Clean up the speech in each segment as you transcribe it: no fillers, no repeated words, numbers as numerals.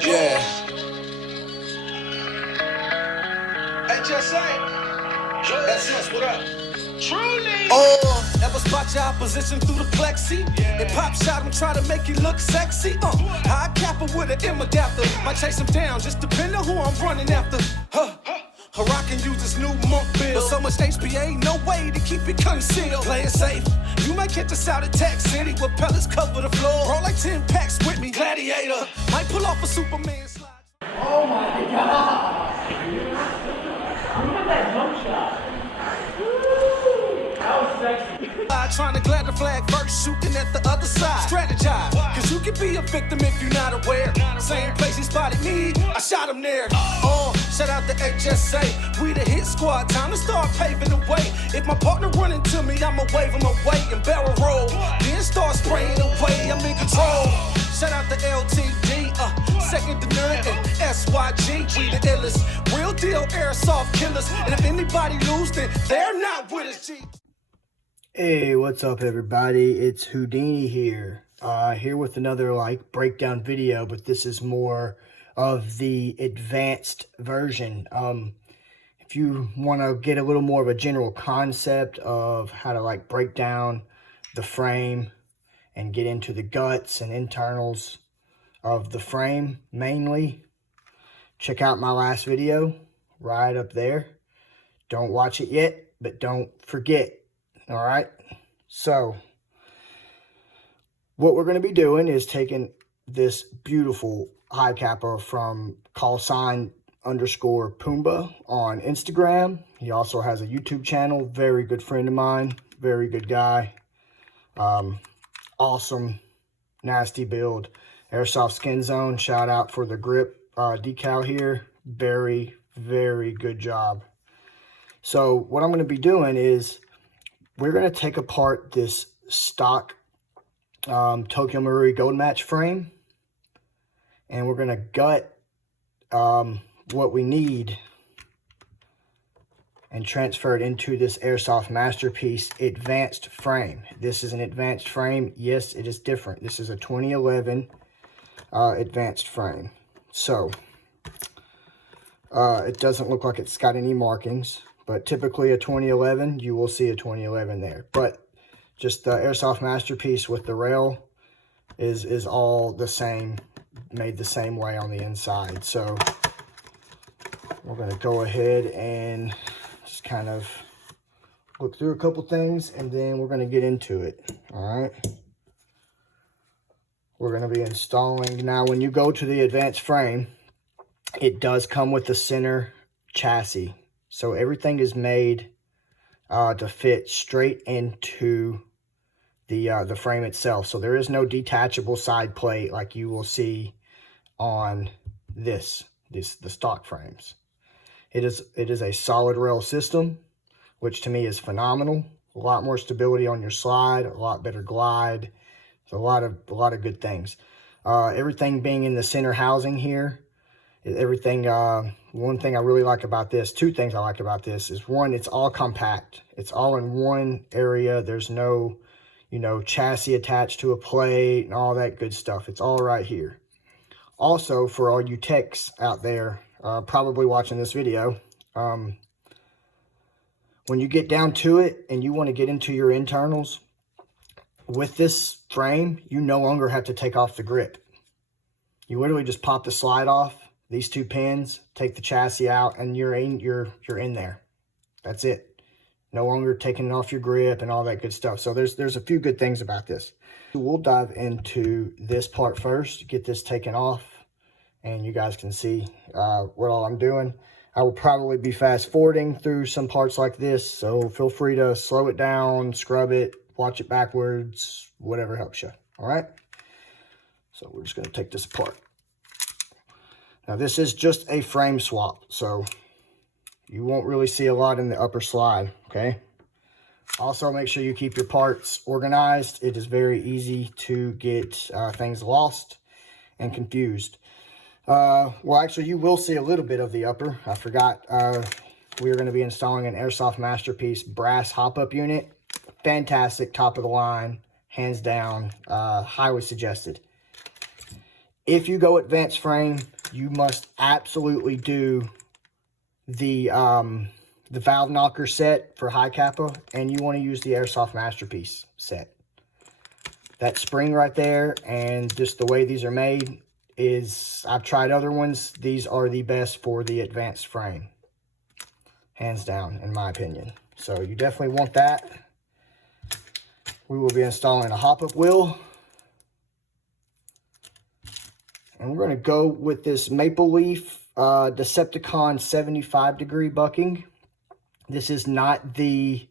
Yeah. Hey, just say, that's us, what up? Truly. Oh, ever spot your opposition through the plexi? Yeah. It pop shot him, try to make you look sexy. High Capa with an M adapter. Might chase him down, just depending who I'm running after. Or I can use this new monk bill. But so much HPA, no way to keep it concealed. Play it safe. You might catch us out at Tech City with pellets cover the floor. Roll like 10 packs with me. Gladiator. Might pull off a Superman slide. Oh my God! Look at that jump shot. Woo! That was sexy. Trying to glad the flag first, shooting at the other side. Strategize, cause you can be a victim if you're not aware. Same place he spotted me, I shot him there. Shout out to HSA, we the hit squad, time to start paving the way. If my partner running to me, I'ma wave him away and barrel roll. Then start spraying away, I'm in control. Shout out to LTD, second to none, and SYG, we the illest. Real deal airsoft killers, and if anybody lose, then they're not with us, G. Hey, what's up everybody? It's Houdini here. Here with another breakdown video, but this is more of the advanced version. If you want to get a little more of a general concept of how to break down the frame and get into the guts and internals of the frame mainly, check out my last video right up there. Don't watch it yet, but don't forget. All right, so what we're going to be doing is taking this beautiful high Capa from callsign _ Pumbaa on Instagram. He also has a YouTube channel. Very good friend of mine. Very good guy. Awesome, nasty build. Airsoft Skin Zone. Shout out for the grip decal here. Very, very good job. So what I'm going to be doing is we're going to take apart this stock Tokyo Marui Gold Match frame, and we're going to gut what we need and transfer it into this Airsoft Masterpiece advanced frame. This is an advanced frame. Yes, it is different. This is a 2011 advanced frame. So it doesn't look like it's got any markings. But typically a 2011, you will see a 2011 there. But just the Airsoft Masterpiece with the rail is all the same, made the same way on the inside. So we're going to go ahead and just kind of look through a couple things, and then we're going to get into it. All right. We're going to be installing. Now, when you go to the advanced frame, it does come with the center chassis. So everything is made to fit straight into the frame itself. So there is no detachable side plate like you will see on the stock frames. It is a solid rail system, which to me is phenomenal. A lot more stability on your slide, a lot better glide. A lot of good things. Everything being in the center housing here. Everything, one thing I really like about this, two things I like about this is, one, it's all compact. It's all in one area. There's no, chassis attached to a plate and all that good stuff. It's all right here. Also, for all you techs out there, probably watching this video, when you get down to it and you want to get into your internals, with this frame, you no longer have to take off the grip. You literally just pop the slide off. These two pins, take the chassis out, and you're in there. That's it. No longer taking off your grip and all that good stuff. So there's a few good things about this. We'll dive into this part first, get this taken off, and you guys can see what all I'm doing. I will probably be fast forwarding through some parts like this, so feel free to slow it down, scrub it, watch it backwards, whatever helps you. All right. So we're just going to take this apart. Now, this is just a frame swap, so you won't really see a lot in the upper slide, okay? Also, make sure you keep your parts organized. It is very easy to get things lost and confused. Well, actually, you will see a little bit of the upper. I forgot. We're going to be installing an Airsoft Masterpiece brass hop-up unit. Fantastic, top of the line, hands down, highly suggested. If you go advanced frame, you must absolutely do the valve knocker set for high Capa, and you want to use the Airsoft Masterpiece set. That spring right there, and just the way these are made is, I've tried other ones. These are the best for the advanced frame. Hands down, in my opinion. So you definitely want that. We will be installing a hop-up wheel. And we're going to go with this Maple Leaf Decepticon 75-degree bucking. This is not the,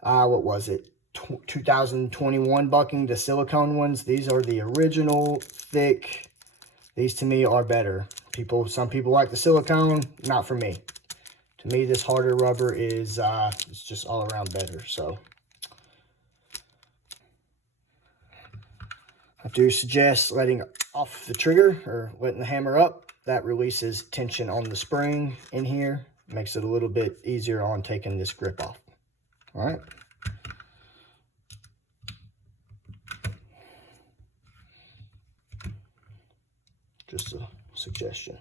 what was it, 2021 bucking, the silicone ones. These are the original, thick. These to me are better. Some people like the silicone, not for me. To me, this harder rubber is it's just all around better. So I do suggest letting off the trigger or letting the hammer up. That releases tension on the spring in here. Makes it a little bit easier on taking this grip off. All right. Just a suggestion.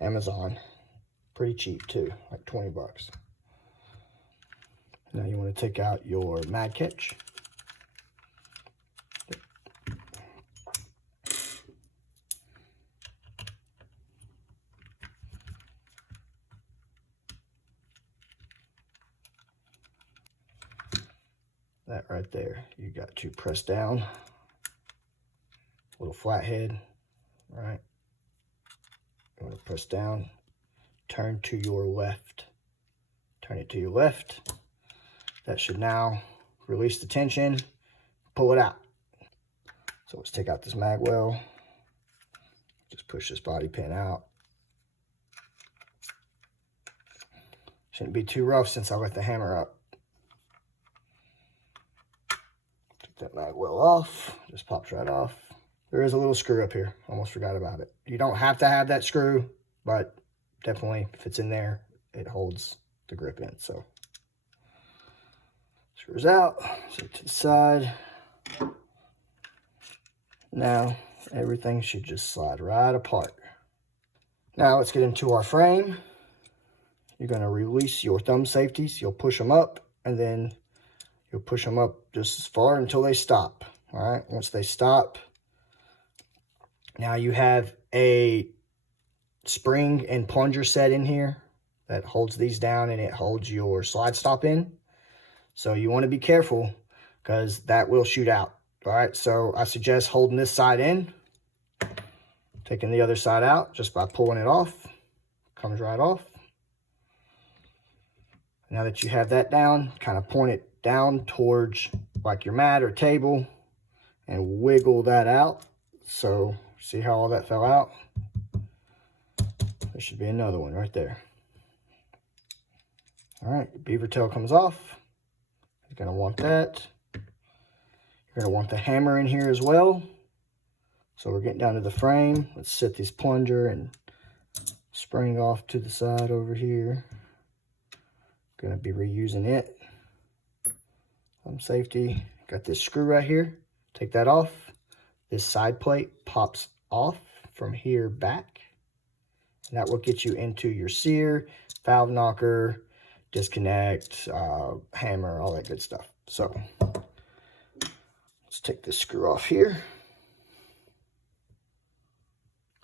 Amazon. Pretty cheap too, like 20 bucks. Now you want to take out your mag catch. That right there, you got to press down. Little flathead, right? You want to press down. Turn to your left. Turn it to your left. That should now release the tension. Pull it out. So let's take out this mag well. Just push this body pin out. Shouldn't be too rough since I let the hammer up. Take that mag well off. Just pops right off. There is a little screw up here. Almost forgot about it. You don't have to have that screw, but definitely if it's in there, it holds the grip in. So screws out, set to the side. Now everything should just slide right apart. Now let's get into our frame. You're going to release your thumb safeties. You'll push them up, and then you'll push them up just as far until they stop. All right, once they stop, now you have a spring and plunger set in here that holds these down, and it holds your slide stop in. So you want to be careful because that will shoot out. All right, so I suggest holding this side in, taking the other side out just by pulling it off. Comes right off. Now that you have that down, kind of point it down towards like your mat or table and wiggle that out. So see how all that fell out? There should be another one right there. All right, beaver tail comes off. You're gonna want that. You're gonna want the hammer in here as well. So we're getting down to the frame. Let's set this plunger and spring off to the side over here. Gonna be reusing it. Thumb safety. Got this screw right here. Take that off. This side plate pops off from here back. And that will get you into your sear, valve knocker, disconnect, hammer, all that good stuff. So let's take this screw off here.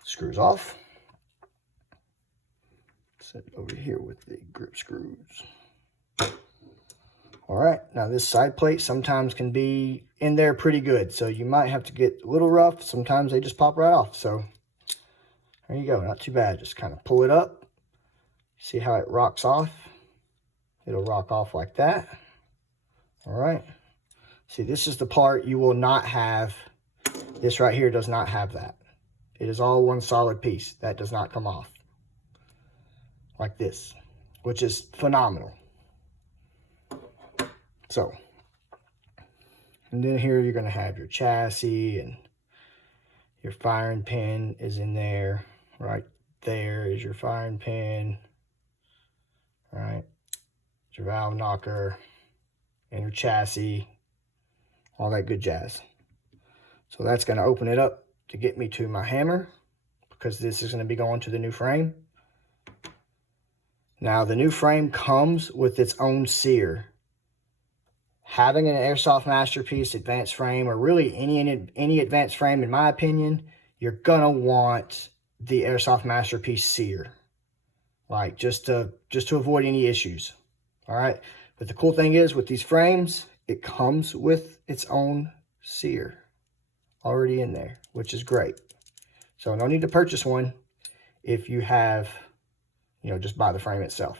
Screws off. Set it over here with the grip screws. All right, now this side plate sometimes can be in there pretty good, so you might have to get a little rough. Sometimes they just pop right off. So there you go, not too bad. Just kind of pull it up. See how it rocks off? It'll rock off like that. All right. See, this is the part you will not have. This right here does not have that. It is all one solid piece. That does not come off. Like this, which is phenomenal. So, and then here you're going to have your chassis, and your firing pin is in there. Right there is your firing pin. All right, your valve knocker, and your chassis, all that good jazz. So that's going to open it up to get me to my hammer, because this is going to be going to the new frame. Now, the new frame comes with its own sear. Having an Airsoft Masterpiece advanced frame, or really any advanced frame, in my opinion, you're going to want the Airsoft Masterpiece sear. Like, just to avoid any issues. All right. But the cool thing is, with these frames, it comes with its own sear already in there, which is great. So no need to purchase one if you have, just buy the frame itself.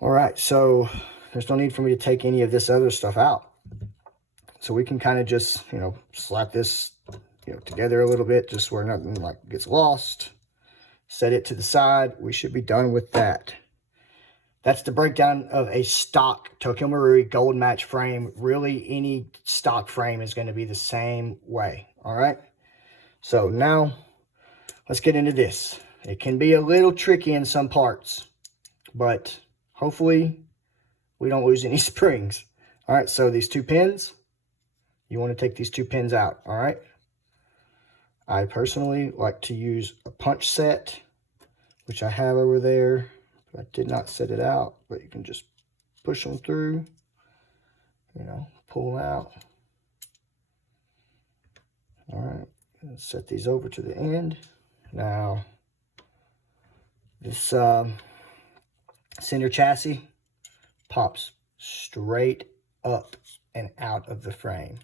All right, so there's no need for me to take any of this other stuff out. So we can kind of just, slap this, together a little bit, just where nothing like gets lost. Set it to the side. We should be done with that. That's the breakdown of a stock Tokyo Marui gold match frame. Really, any stock frame is going to be the same way. All right. So now let's get into this. It can be a little tricky in some parts, but hopefully we don't lose any springs. All right. So these two pins, you want to take these two pins out. All right. I personally like to use a punch set, which I have over there. I did not set it out, but you can just push them through, pull them out. All right, set these over to the end. Now, this center chassis pops straight up and out of the frame.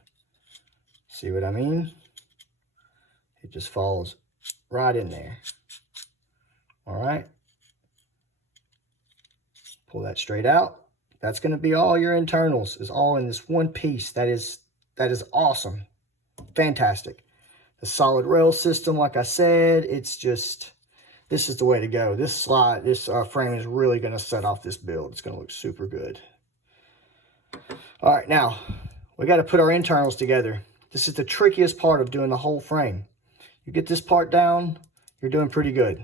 See what I mean? It just falls right in there. All right. Pull that straight out. That's going to be all your internals, is all in this one piece. That is awesome. Fantastic. The solid rail system, like I said, it's just, this is the way to go. This frame is really going to set off this build. It's going to look super good. All right, now we got to put our internals together. This is the trickiest part of doing the whole frame. You get this part down, you're doing pretty good.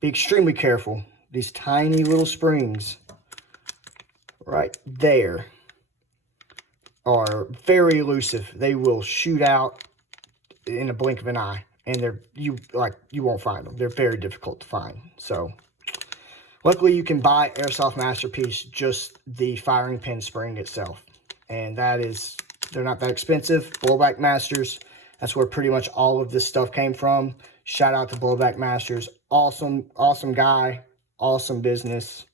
Be extremely careful. These tiny little springs right there are very elusive. They will shoot out in a blink of an eye, and you won't find them. They're very difficult to find. So luckily you can buy Airsoft Masterpiece, just the firing pin spring itself, and they're not that expensive. Blowback Masters, that's where pretty much all of this stuff came from. Shout out to Blowback Masters. Awesome guy, awesome business.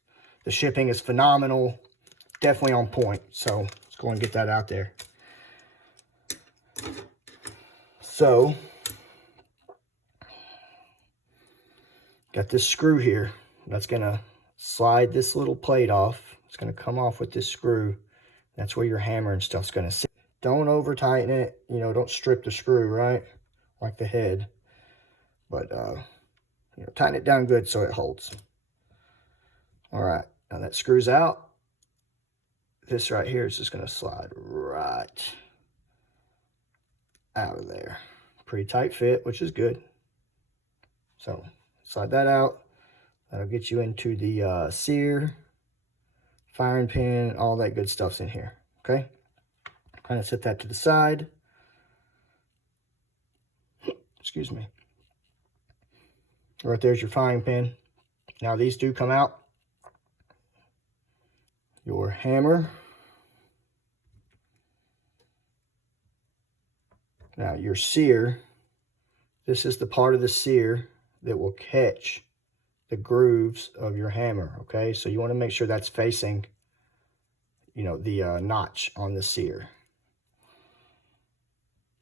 The shipping is phenomenal. Definitely on point. So let's go and get that out there. So, got this screw here. That's going to slide this little plate off. It's going to come off with this screw. That's where your hammer and stuff's going to sit. Don't over tighten it. Don't strip the screw, right? Like the head. But, tighten it down good so it holds. All right. Now that screws out. This right here is just going to slide right out of there. Pretty tight fit, which is good. So slide that out. That'll get you into the sear, firing pin, all that good stuff's in here. Okay. Kind of set that to the side. Excuse me. Right there's your firing pin. Now these do come out. Your hammer. Now your sear, this is the part of the sear that will catch the grooves of your hammer, okay? So you want to make sure that's facing, the notch on the sear.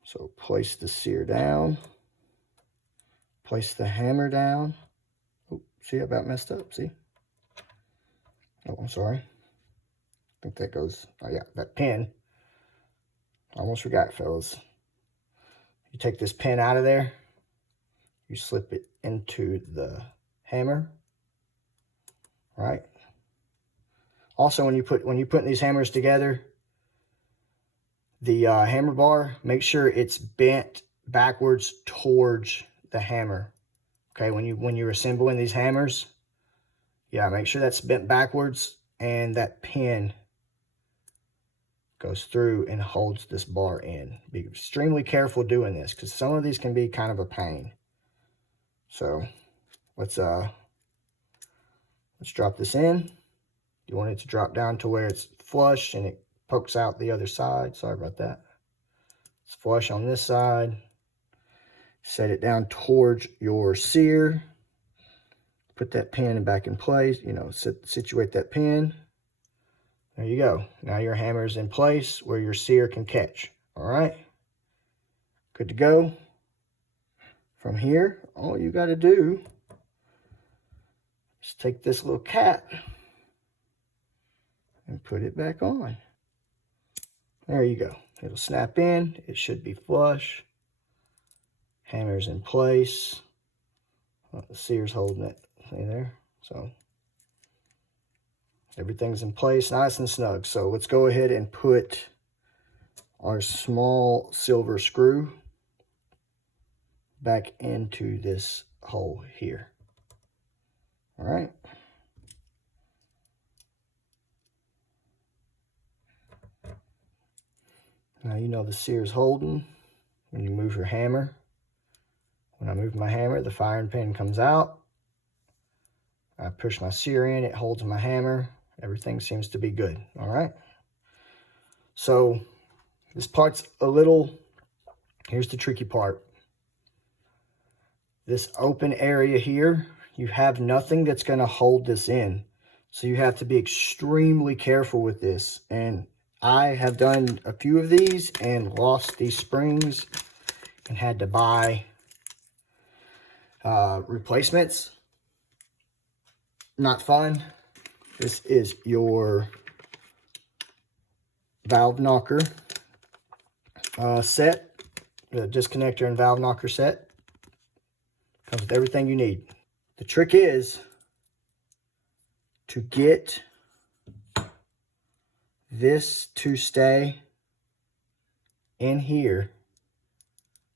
So place the sear down, place the hammer down. Oh, see, I about messed up, see? Oh, I'm sorry. I think that goes, oh yeah, that pin. Almost forgot, fellas. You take this pin out of there, you slip it into the hammer, right? Also, when you're putting these hammers together, the hammer bar, make sure it's bent backwards towards the hammer. Okay, when you're assembling these hammers, yeah, make sure that's bent backwards and that pin goes through and holds this bar in. Be extremely careful doing this because some of these can be kind of a pain. So let's drop this in. You want it to drop down to where it's flush and it pokes out the other side. Sorry about that. It's flush on this side. Set it down towards your sear. Put that pin back in place. You know, situate that pin. There you go. Now your hammer is in place where your sear can catch. All right. Good to go. From here, all you got to do is take this little cap and put it back on. There you go. It'll snap in. It should be flush. Hammer's in place. Well, the sear's holding it. See there? So everything's in place, nice and snug. So let's go ahead and put our small silver screw back into this hole here. All right. Now you know the sear is holding when you move your hammer. When I move my hammer, the firing pin comes out. I push my sear in, it holds my hammer. Everything seems to be good. All right. So this part's a little, here's the tricky part. This open area here, you have nothing that's going to hold this in. So you have to be extremely careful with this. And I have done a few of these and lost these springs and had to buy replacements. Not fun. This is your valve knocker set, the disconnector and valve knocker set. Comes with everything you need. The trick is to get this to stay in here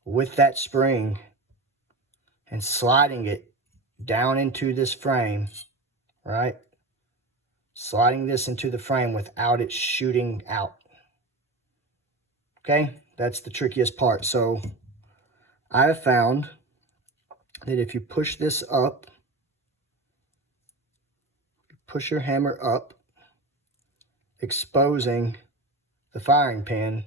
with that spring and sliding it down into this frame, right? Sliding this into the frame without it shooting out. Okay, that's the trickiest part. So I have found that if you push this up, push your hammer up, exposing the firing pin,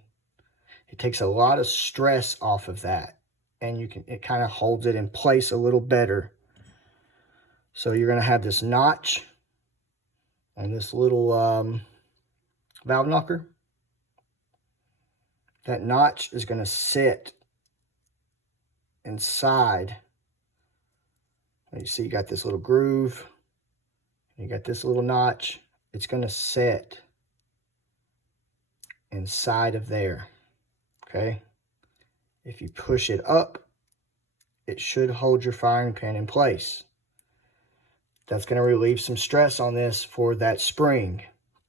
it takes a lot of stress off of that, and it kind of holds it in place a little better. So you're going to have this notch on this little valve knocker. That notch is going to sit inside. You see you got this little groove. You got this little notch. It's going to sit inside of there. Okay. If you push it up, it should hold your firing pin in place. That's going to relieve some stress on this for that spring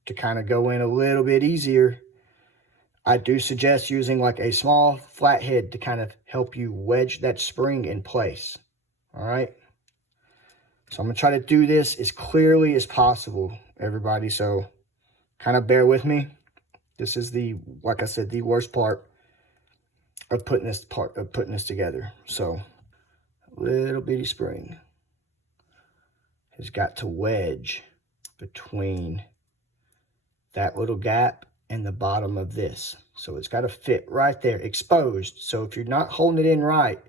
to kind of go in a little bit easier. I do suggest using like a small flathead to kind of help you wedge that spring in place. All right. So I'm going to try to do this as clearly as possible, everybody. So kind of bear with me. This is like I said, the worst part of putting this together. So little bitty spring has got to wedge between that little gap and the bottom of this. So it's got to fit right there, exposed. So if you're not holding it in right,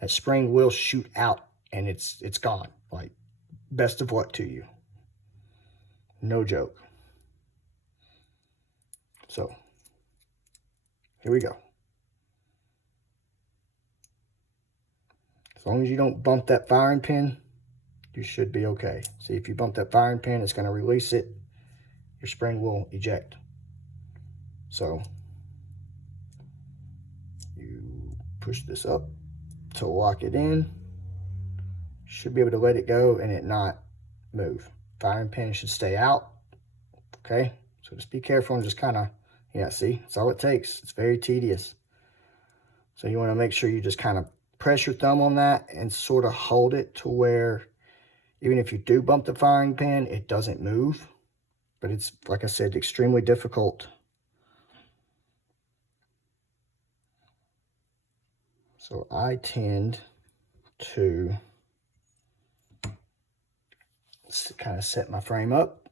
that spring will shoot out and it's gone. Like, best of luck to you. No joke. So here we go. As long as you don't bump that firing pin, you should be okay. See, if you bump that firing pin, it's going to release it. Your spring will eject. So you push this up to lock it in. Should be able to let it go and it not move. Firing pin should stay out. Okay, so just be careful and just kind of, yeah, see, that's all it takes. It's very tedious. So you want to make sure you just kind of press your thumb on that and sort of hold it to where even if you do bump the firing pin, it doesn't move. But it's, like I said, extremely difficult So I tend to kind of set my frame up,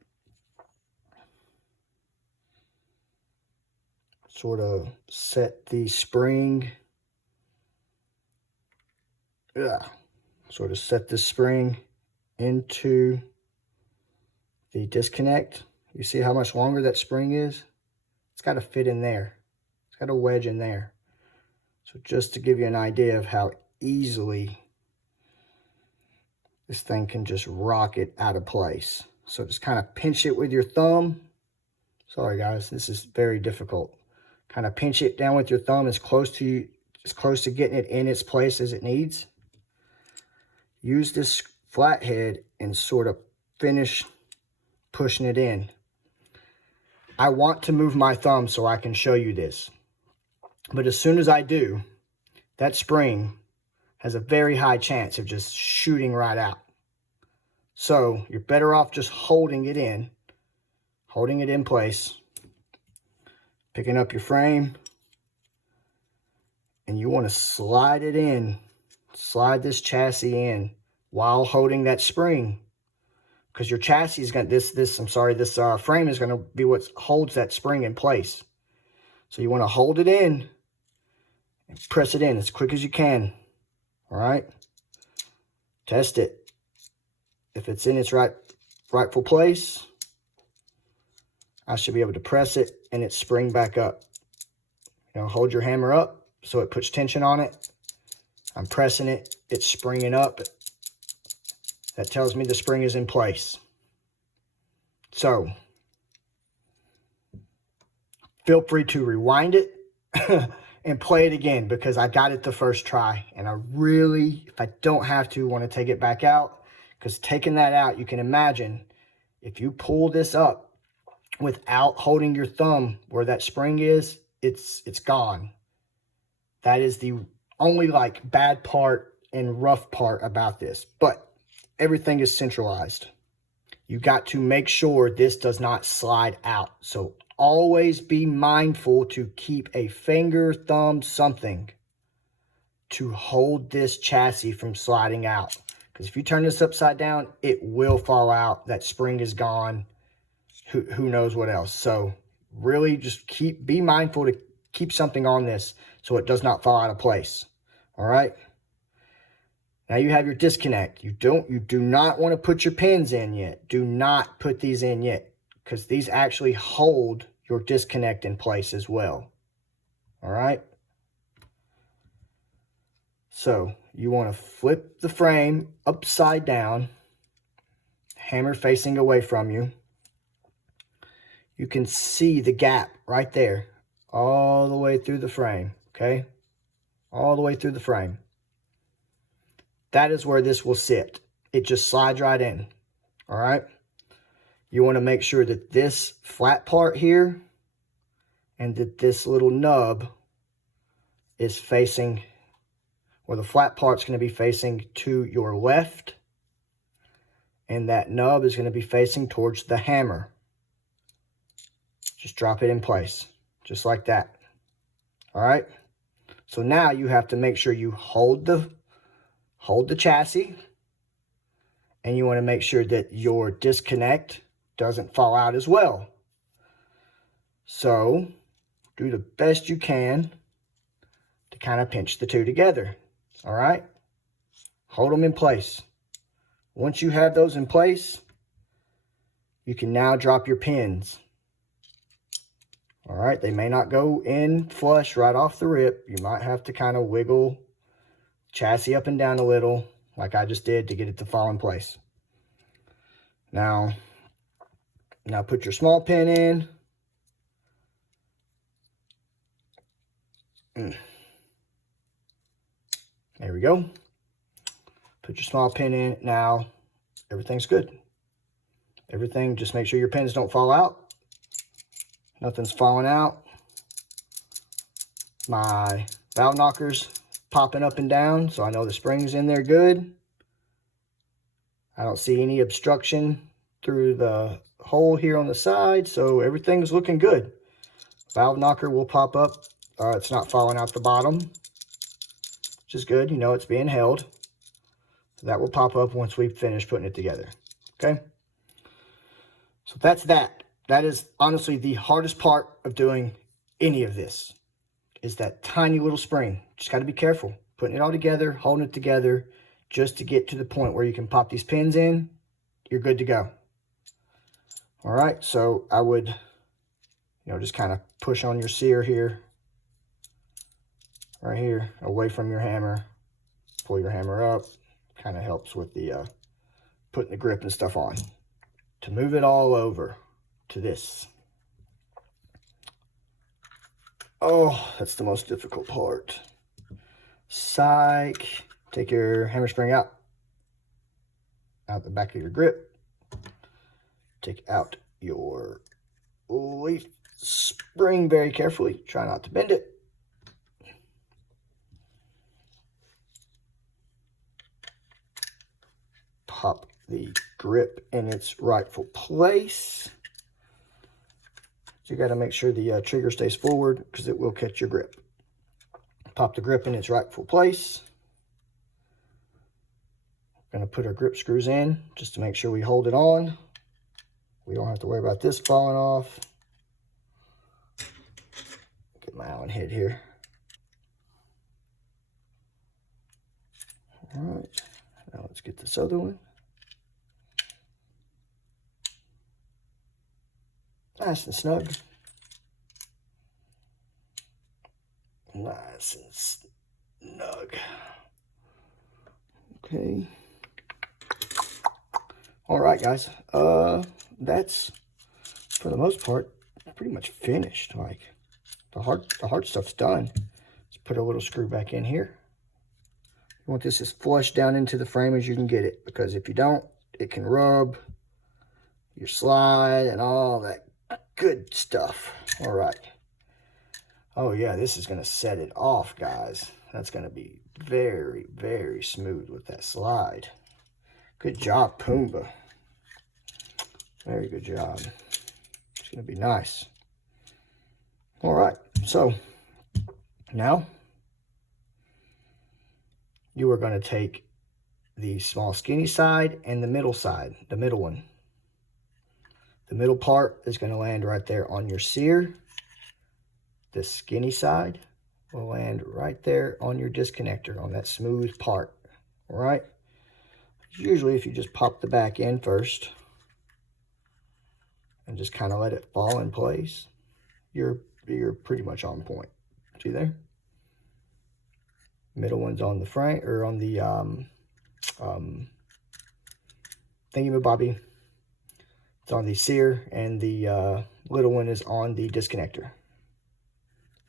sort of set the spring, sort of set the spring into the disconnect. You see how much longer that spring is? It's got to fit in there. It's got a wedge in there. So just to give you an idea of how easily this thing can just rock it out of place. So just kind of pinch it with your thumb. Sorry guys, this is very difficult. Kind of pinch it down with your thumb as close to getting it in its place as it needs. Use this flathead and sort of finish pushing it in. I want to move my thumb so I can show you this. But as soon as I do, that spring has a very high chance of just shooting right out. So you're better off just holding it in place, picking up your frame, and you want to slide it in, slide this chassis in while holding that spring, because your chassis is going to, this frame is going to be what holds that spring in place. So you want to hold it in and press it in as quick as you can. All right, test it. If it's in its rightful place, I should be able to press it and it spring back up. You know, hold your hammer up so it puts tension on it. I'm pressing it, it's springing up. That tells me the spring is in place. So feel free to rewind it and play it again, because I got it the first try, and I really, if I don't have to, want to take it back out, because taking that out, you can imagine if you pull this up without holding your thumb where that spring is, it's gone. That is the only like bad part and rough part about this, but everything is centralized. You got to make sure this does not slide out. So always be mindful to keep a finger, thumb, something to hold this chassis from sliding out. Because if you turn this upside down, it will fall out. That spring is gone. Who knows what else. So really just be mindful to keep something on this so it does not fall out of place. All right. Now you have your disconnect. You do not want to put your pins in yet. Do not put these in yet, because these actually hold your disconnect in place as well. All right. So you want to flip the frame upside down, hammer facing away from you. You can see the gap right there, all the way through the frame, okay? All the way through the frame. That is where this will sit. It just slides right in, all right? You want to make sure that this flat part here and that this little nub is facing, or the flat part's going to be facing to your left, and that nub is going to be facing towards the hammer. Just drop it in place, just like that. All right. So now you have to make sure you hold the chassis, and you want to make sure that your disconnect doesn't fall out as well. So do the best you can to kind of pinch the two together. All right. Hold them in place. Once you have those in place, you can now drop your pins. All right, they may not go in flush right off the rip. You might have to kind of wiggle chassis up and down a little, like I just did, to get it to fall in place. Now put your small pin in. There we go. Put your small pin in. Now everything's good. Everything, just make sure your pins don't fall out. Nothing's falling out. My valve knocker's popping up and down, so I know the spring's in there good. I don't see any obstruction through the hole here on the side, so everything's looking good. Valve knocker will pop up. It's not falling out the bottom. which is good. You know it's being held. So that will pop up once we finish putting it together. Okay? So that's that. That is honestly the hardest part of doing any of this, is that tiny little spring. Just got to be careful. Putting it all together, holding it together, just to get to the point where you can pop these pins in, you're good to go. All right, so I would, you know, just kind of push on your sear here, right here, away from your hammer. Pull your hammer up. Kind of helps with the putting the grip and stuff on. To move it all over to this. Oh, that's the most difficult part. Psych. Take your hammer spring out the back of your grip. Take out your leaf spring very carefully. Try not to bend it. Pop the grip in its rightful place. So you got to make sure the trigger stays forward because it will catch your grip. Pop the grip in its rightful place. Going to put our grip screws in just to make sure we hold it on. We don't have to worry about this falling off. Get my Allen head here. All right, now let's get this other one. Nice and snug. Nice and snug. Okay. All right, guys. That's, for the most part, pretty much finished. Like, the hard stuff's done. Let's put a little screw back in here. You want this as flush down into the frame as you can get it, because if you don't, it can rub your slide and all that good stuff. All right. Oh yeah, this is going to set it off, guys. That's going to be very, very smooth with that slide. Good job, Pumbaa. Very good job. It's going to be nice. All right, so now you are going to take the small skinny side and the middle side, the middle one. The middle part is going to land right there on your sear. The skinny side will land right there on your disconnector, on that smooth part. All right. Usually if you just pop the back in first and just kind of let it fall in place, you're pretty much on point. See there? Middle one's on the frame, or on the thingy-mabobby. It's on the sear, and the little one is on the disconnector,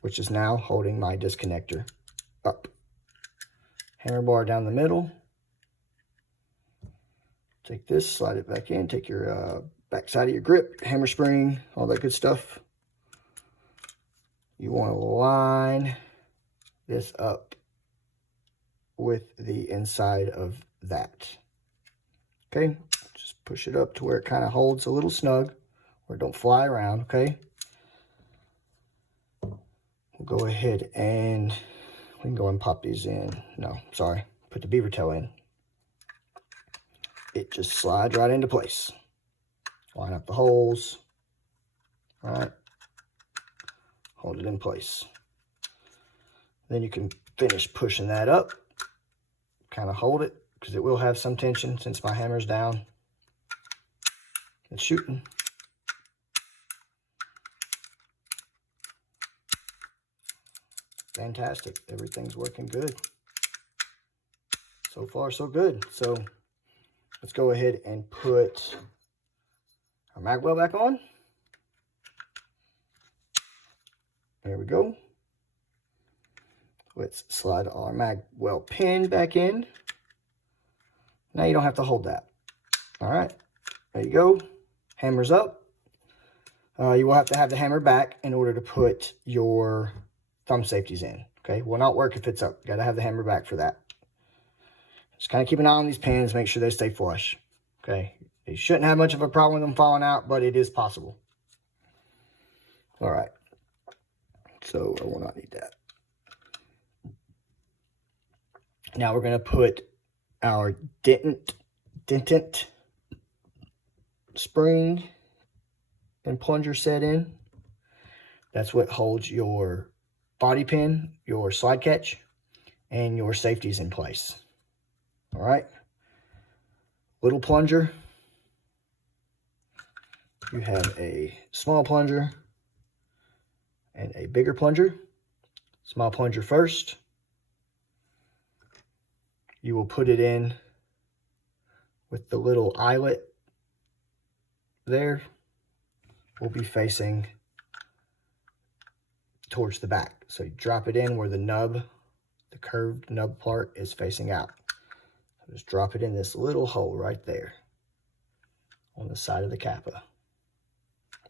which is now holding my disconnector up. Hammer bar down the middle. Take this, slide it back in, take your back side of your grip, hammer spring, all that good stuff. You want to line this up with the inside of that. Okay, just push it up to where it kind of holds a little snug, where it don't fly around, okay? We'll go ahead and we can go and pop these in. No, sorry, put the beaver tail in. It just slides right into place. Line up the holes. All right. Hold it in place. Then you can finish pushing that up. Kind of hold it, because it will have some tension since my hammer's down. It's shooting. Fantastic. Everything's working good. So far, so good. So let's go ahead and put our mag well back on. There we go. Let's slide our mag well pin back in. Now you don't have to hold that. All right, there you go. Hammer's up. You will have to have the hammer back in order to put your thumb safeties in. Okay, will not work if it's up. You got to have the hammer back for that. Just kind of keep an eye on these pins, make sure they stay flush. Okay, you shouldn't have much of a problem with them falling out, but it is possible. All right, so I will not need that. Now we're going to put our dentant spring and plunger set in. That's what holds your body pin, your slide catch, and your safeties in place. All right. Little plunger. You have a small plunger and a bigger plunger. Small plunger first. You will put it in with the little eyelet there. Will be facing towards the back. So you drop it in where the nub, the curved nub part is facing out. So just drop it in this little hole right there on the side of the Capa.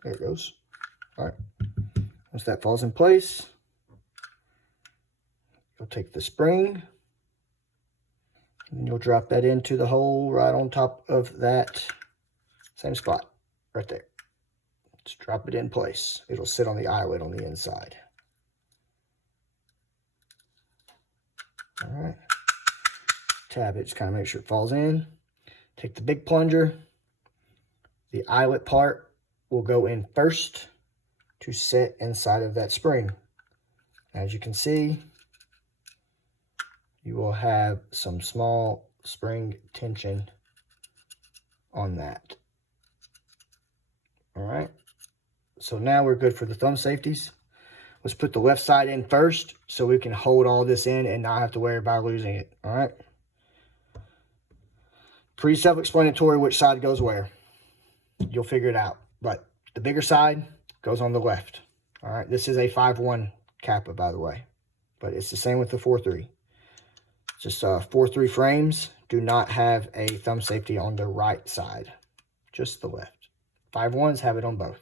There it goes. All right. Once that falls in place, you'll take the spring and you'll drop that into the hole right on top of that same spot right there. Just drop it in place. It'll sit on the eyelet on the inside. All right. Tab it, just kind of make sure it falls in. Take the big plunger. The eyelet part will go in first to sit inside of that spring. As you can see, you will have some small spring tension on that. All right. So now we're good for the thumb safeties. Let's put the left side in first so we can hold all this in and not have to worry about losing it. All right. Pretty self-explanatory which side goes where. You'll figure it out. But the bigger side goes on the left. All right. This is a 5-1 Capa, by the way. But it's the same with the 4-3. Just 4-3 frames do not have a thumb safety on the right side. Just the left. 5-1s have it on both.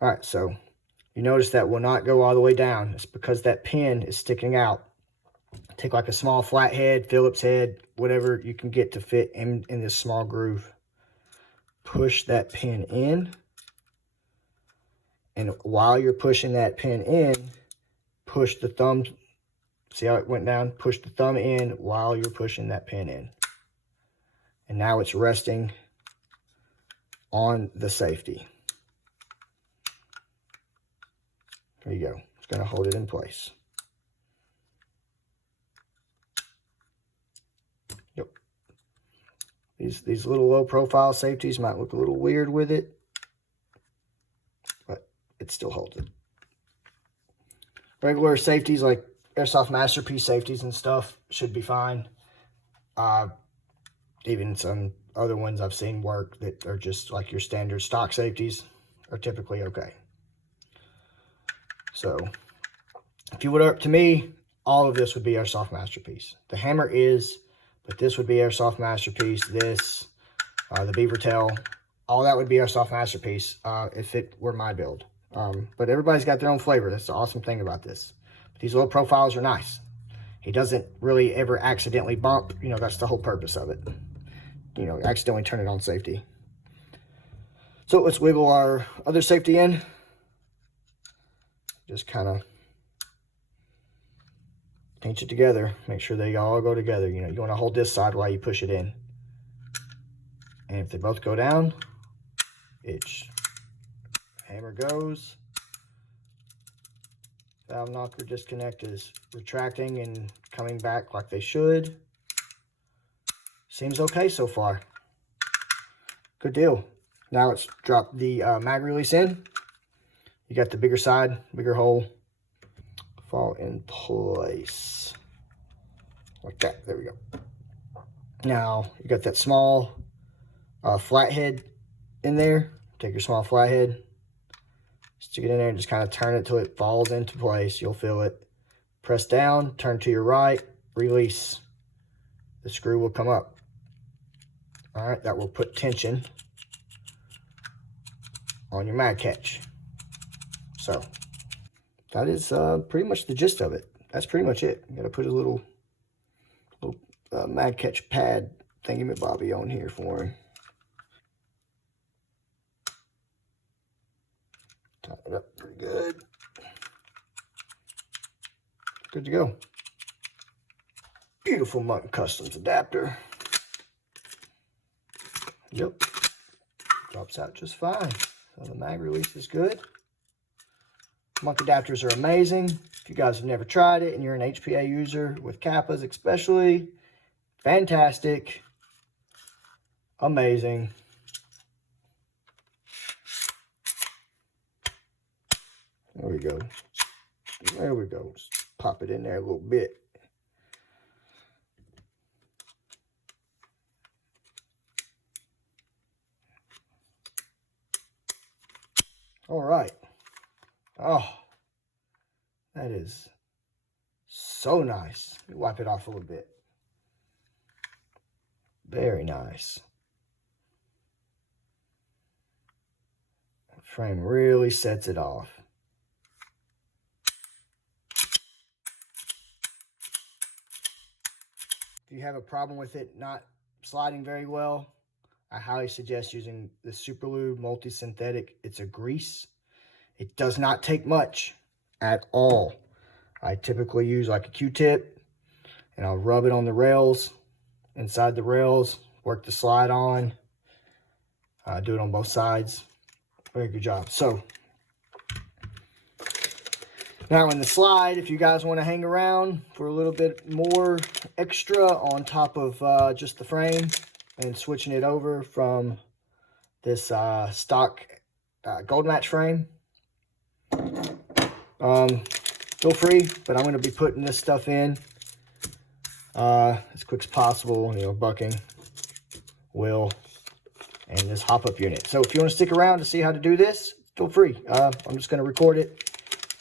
All right. So you notice that will not go all the way down. It's because that pin is sticking out. Take like a small flathead, Phillips head, whatever you can get to fit in this small groove. Push that pin in. And while you're pushing that pin in, push the thumb. See how it went down? Push the thumb in while you're pushing that pin in. And now it's resting on the safety. There you go. It's going to hold it in place. Yep. These little low profile safeties might look a little weird with it, but it still holds it. Regular safeties like Airsoft Masterpiece safeties and stuff should be fine. Even some other ones I've seen work that are just like your standard stock safeties are typically okay. So if you were up to me, all of this would be Airsoft Masterpiece. The hammer is, but this would be Airsoft Masterpiece. This, the beaver tail, all that would be Airsoft Masterpiece if it were my build. But everybody's got their own flavor. That's the awesome thing about this. These low profiles are nice. He doesn't really ever accidentally bump. You know, that's the whole purpose of it. You know, accidentally turn it on safety. So let's wiggle our other safety in. Just kind of pinch it together. Make sure they all go together. You know, you want to hold this side while you push it in. And if they both go down, hammer goes. Valve knocker disconnect is retracting and coming back like they should. Seems okay so far. Good deal. Now let's drop the mag release in. You got the bigger side, bigger hole. Fall in place. Like that. There we go. Now you got that small flathead in there. Take your small flathead. Stick it in there and just kind of turn it till it falls into place. You'll feel it. Press down, turn to your right, release. The screw will come up. All right, that will put tension on your mag catch. So that is pretty much the gist of it. That's pretty much it. You got to put a little mag catch pad thingy-mabobby on here for him. Tie it up pretty good. Good to go. Beautiful Mutton Customs adapter. Yep. Drops out just fine. So the mag release is good. Monk adapters are amazing. If you guys have never tried it and you're an HPA user with Capas especially, fantastic. Amazing. There we go. There we go. Just pop it in there a little bit. All right. Oh, that is so nice. Let me wipe it off a little bit. Very nice. The frame really sets it off. If you have a problem with it not sliding very well, I highly suggest using the Superlube Multi-Synthetic. It's a grease. It does not take much at all. I typically use like a Q-tip, and I'll rub it on the rails, inside the rails, work the slide on. Do it on both sides. Very good job. So, now in the slide, if you guys want to hang around for a little bit more extra on top of just the frame and switching it over from this stock gold match frame, feel free, but I'm going to be putting this stuff in as quick as possible, you know, bucking, wheel, and this hop-up unit. So if you want to stick around to see how to do this, feel free. I'm just going to record it,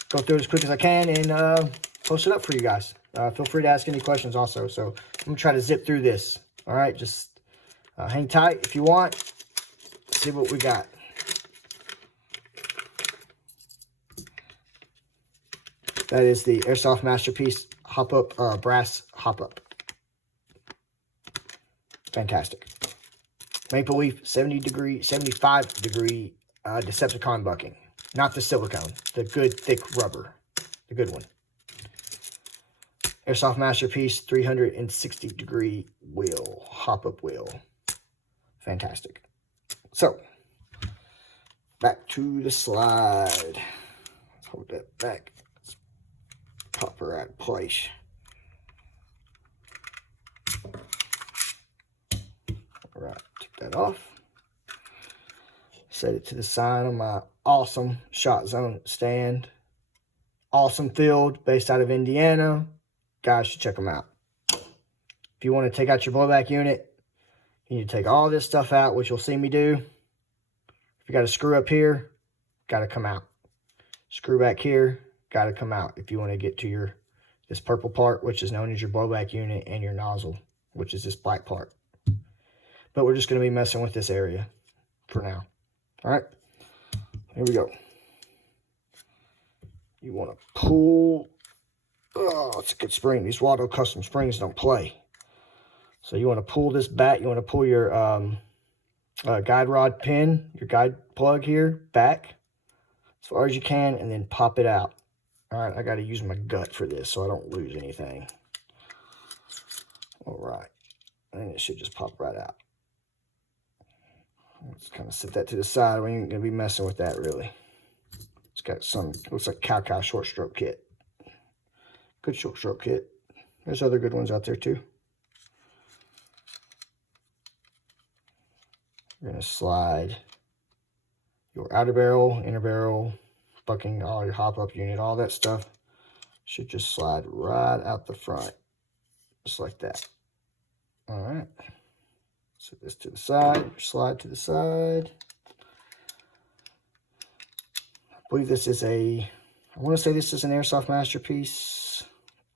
go through it as quick as I can, and post it up for you guys. Feel free to ask any questions also. So I'm going to try to zip through this. All right, just hang tight if you want. Let's see what we got. That is the Airsoft Masterpiece hop-up, brass hop-up. Fantastic. Maple Leaf 75 degree Decepticon bucking. Not the silicone, the good thick rubber, the good one. Airsoft Masterpiece 360 degree wheel, hop-up wheel. Fantastic. So, back to the slide. Let's hold that back. Let's pop her out of place. All right, take that off. Set it to the side on my awesome Shot Zone stand. Awesome field, based out of Indiana. Guys should check them out. If you want to take out your blowback unit, you need to take all this stuff out, which you'll see me do. If you got a screw up here, got to come out. Screw back here, got to come out. If you want to get to this purple part, which is known as your blowback unit, and your nozzle, which is this black part. But we're just going to be messing with this area for now. All right, here we go. You want to pull. Oh, it's a good spring. These Waldo custom springs don't play. So you want to pull this back. You want to pull your guide rod pin, your guide plug here, back as far as you can, and then pop it out. All right, I got to use my gut for this so I don't lose anything. All right, and it should just pop right out. Let's kind of set that to the side. We ain't going to be messing with that, really. It's got some, looks like Capa short stroke kit. Good short stroke kit. There's other good ones out there, too. You're going to slide your outer barrel, inner barrel, bucking, all your hop-up unit, all that stuff should just slide right out the front. Just like that. All right. Set this to the side, slide to the side. I believe this is I want to say this is an Airsoft Masterpiece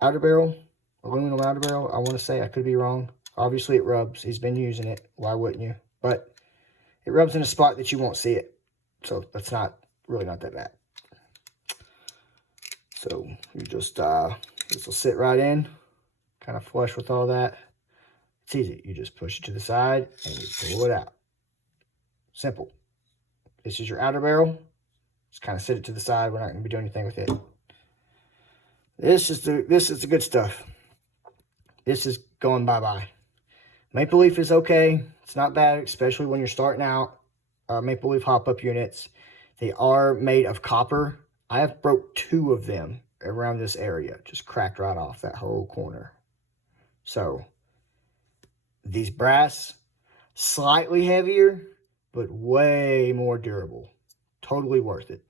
outer barrel, aluminum outer barrel. I want to say, I could be wrong. Obviously it rubs. He's been using it. Why wouldn't you? But it rubs in a spot that you won't see it. So that's really not that bad. So you just, this will sit right in, kind of flush with all that. It's easy. You just push it to the side and you pull it out. Simple. This is your outer barrel. Just kind of set it to the side. We're not going to be doing anything with it. This is the good stuff. this is going bye-bye. Maple leaf is okay. It's not bad, especially when you're starting out. Maple leaf hop-up units. They are made of copper. I have broke 2 of them around this area. Just cracked right off that whole corner. So, these brass, slightly heavier, but way more durable. Totally worth it.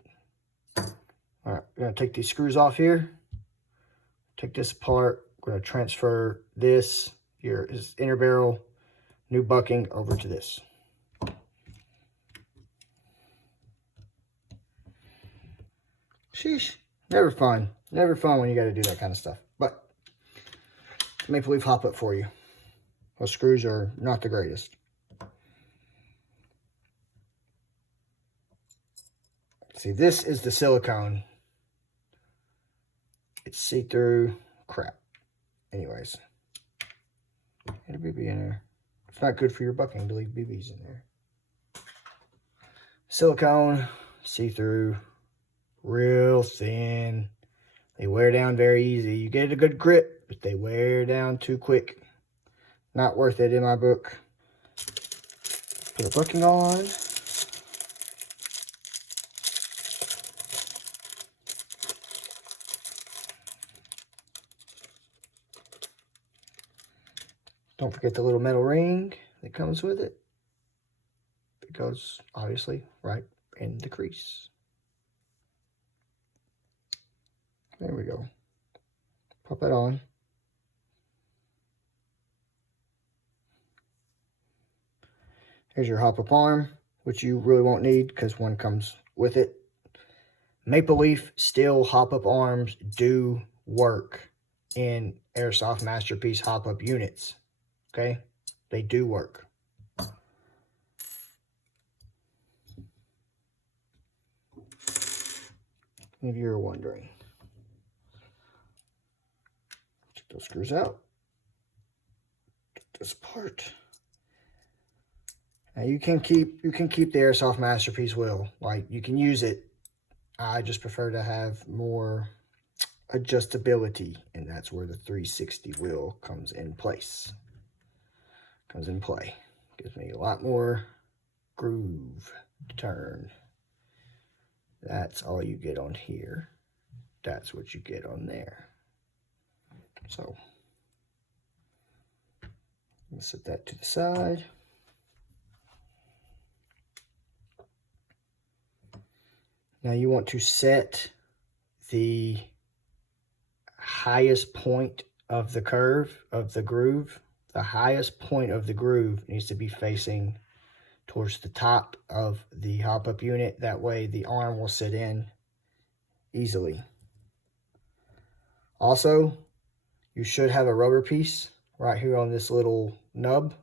All right, we're going to take these screws off here. Take this apart. We're going to transfer this, here is inner barrel, new bucking, over to this. Sheesh. Never fun. Never fun when you got to do that kind of stuff. But maple leaf hop up for you. Those screws are not the greatest. See, this is the silicone. It's see-through crap. Anyways. Get a BB in there. It's not good for your bucking to leave BBs in there. Silicone, see-through, real thin. They wear down very easy. You get a good grip, but they wear down too quick. Not worth it in my book. Put the bucking on. Don't forget the little metal ring that comes with it. It goes, obviously, right in the crease. There we go. Pop that on. Here's your hop-up arm, which you really won't need because one comes with it. Maple leaf steel hop-up arms do work in Airsoft Masterpiece hop-up units. Okay? They do work. If you're wondering. Take those screws out. Get this apart. Now you can keep the Airsoft Masterpiece wheel. Like, you can use it. I just prefer to have more adjustability, and that's where the 360 wheel comes in place. Comes in play. Gives me a lot more groove to turn. That's all you get on here. That's what you get on there. So, let's set that to the side. Now you want to set the highest point of the curve, of the groove. The highest point of the groove needs to be facing towards the top of the hop-up unit. That way the arm will sit in easily. Also, you should have a rubber piece right here on this little nub.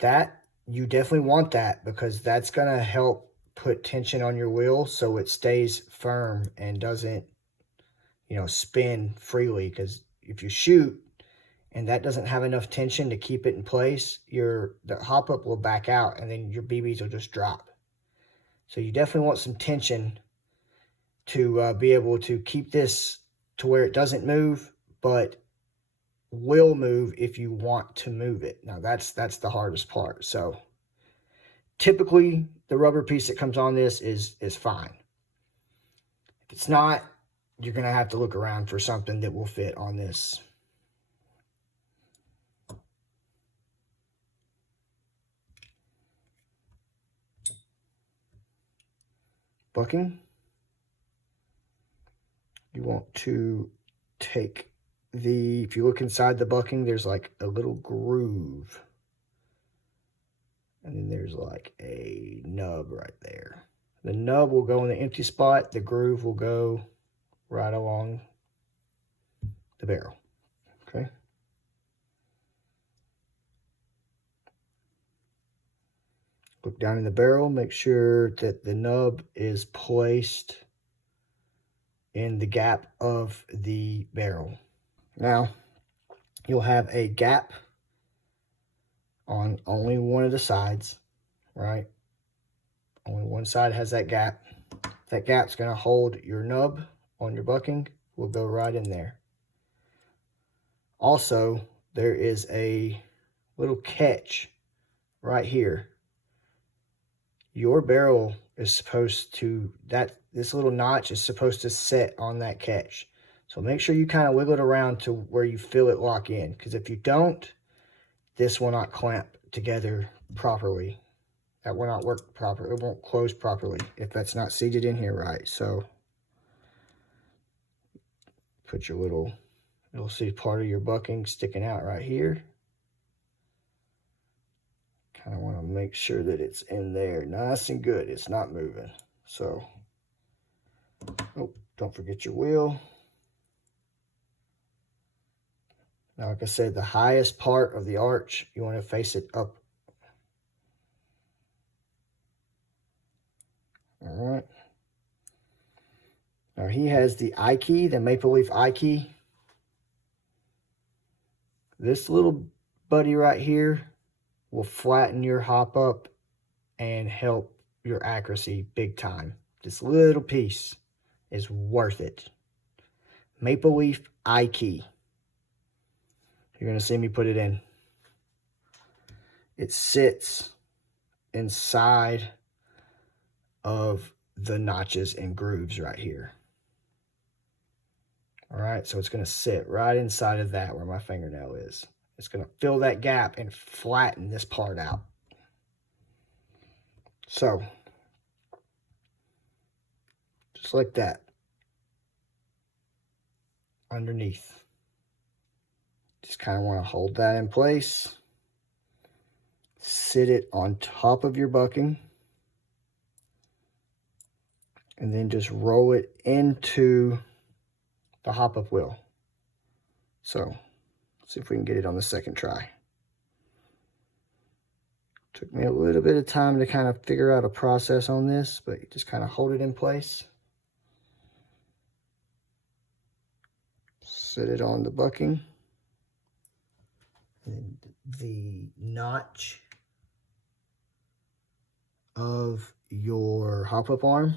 That, you definitely want that because that's going to help put tension on your wheel so it stays firm and doesn't, you know, spin freely. Because if you shoot and that doesn't have enough tension to keep it in place, the hop-up will back out and then your BBs will just drop. So you definitely want some tension to be able to keep this to where it doesn't move, but will move if you want to move it. Now that's the hardest part. So typically the rubber piece that comes on this is fine. If it's not, you're going to have to look around for something that will fit on this. Bucking. You want to take if you look inside the bucking, there's like a little groove. And then there's like a nub right there. The nub will go in the empty spot. The groove will go right along the barrel. Okay. Look down in the barrel. Make sure that the nub is placed in the gap of the barrel. Now, you'll have a gap on only one of the sides, right? Only one side has that gap. That gap's going to hold your nub on your bucking. Will go right in there. Also, there is a little catch right here. Your barrel is supposed to, this little notch is supposed to set on that catch. So make sure you kind of wiggle it around to where you feel it lock in, because if you don't, this will not clamp together properly. That will not work properly. It won't close properly if that's not seated in here right. So put your little, you'll see part of your bucking sticking out right here. Kind of want to make sure that it's in there nice and good. It's not moving. So, oh, don't forget your wheel. Now, like I said, the highest part of the arch, you want to face it up. All right. Now, he has the I key, the Maple Leaf I key. This little buddy right here will flatten your hop up and help your accuracy big time. This little piece is worth it. Maple Leaf I key. You're going to see me put it in. It sits inside of the notches and grooves right here. All right, so it's going to sit right inside of that where my fingernail is. It's going to fill that gap and flatten this part out. So, just like that. Underneath. Just kind of want to hold that in place. Sit it on top of your bucking. And then just roll it into the hop-up wheel. So, let's see if we can get it on the second try. Took me a little bit of time to kind of figure out a process on this, but you just kind of hold it in place. Sit it on the bucking. And the notch of your hop-up arm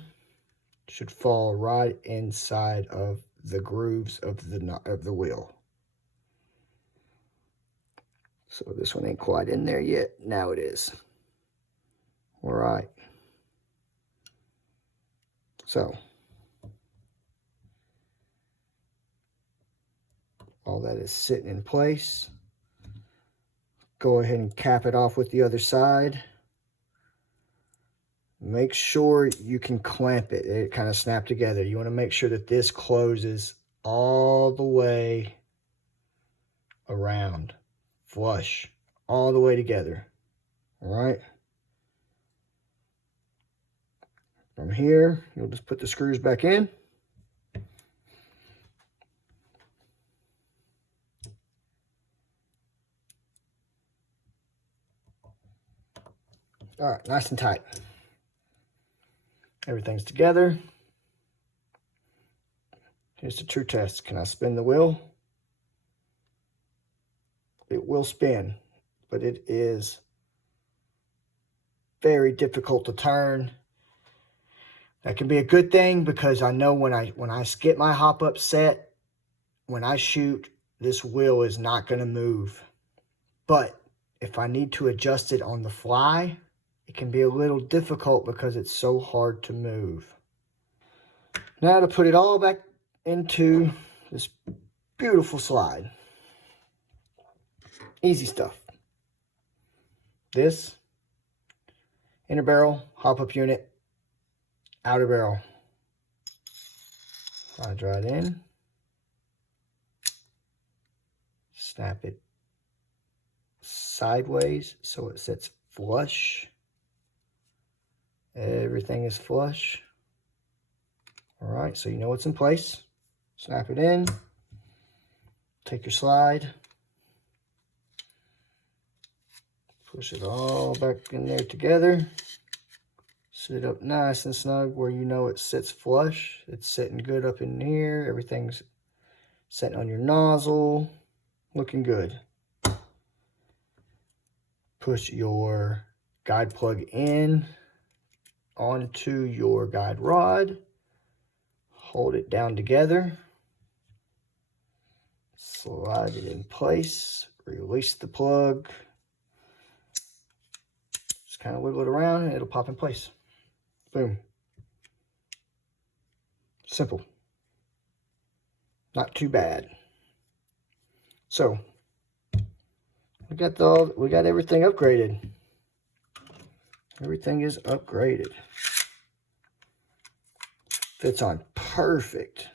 should fall right inside of the grooves of the wheel. So this one ain't quite in there yet. Now it is. All right. So all that is sitting in place. Go ahead and cap it off with the other side. Make sure you can clamp it. It kind of snap together. You want to make sure that this closes all the way around. Flush. All the way together. All right. From here, you'll just put the screws back in. All right, nice and tight. Everything's together. Here's the true test. Can I spin the wheel? It will spin, but it is very difficult to turn. That can be a good thing because I know when I get my hop up set, when I shoot, this wheel is not going to move. But if I need to adjust it on the fly, it can be a little difficult because it's so hard to move. Now to put it all back into this beautiful slide. Easy stuff. This, inner barrel, hop-up unit, outer barrel. Slide right in. Snap it sideways so it sits flush. Everything is flush. All right, so you know it's in place. Snap it in. Take your slide. Push it all back in there together. Sit it up nice and snug where you know it sits flush. It's sitting good up in here. Everything's sitting on your nozzle. Looking good. Push your guide plug in onto your guide rod. Hold it down together. Slide it in place, release the plug. Just kind of wiggle it around and it'll pop in place. Boom. Simple. Not too bad. So we got everything upgraded. Everything is upgraded. Fits on perfect.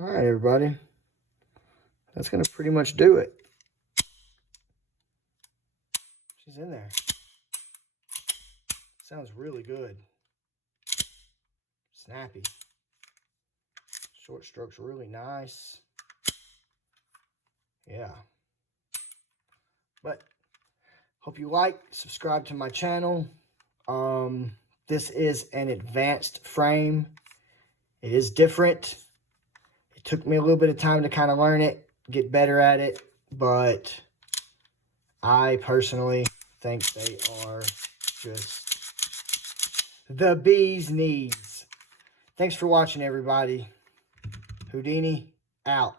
All right, everybody. That's going to pretty much do it. She's in there. Sounds really good. Snappy. Short strokes really nice. Yeah. But hope you like, subscribe to my channel. This is an advanced frame. It is different. It took me a little bit of time to kind of learn it, get better at it, but I personally think they are just the bee's knees. Thanks for watching, everybody. Houdini out.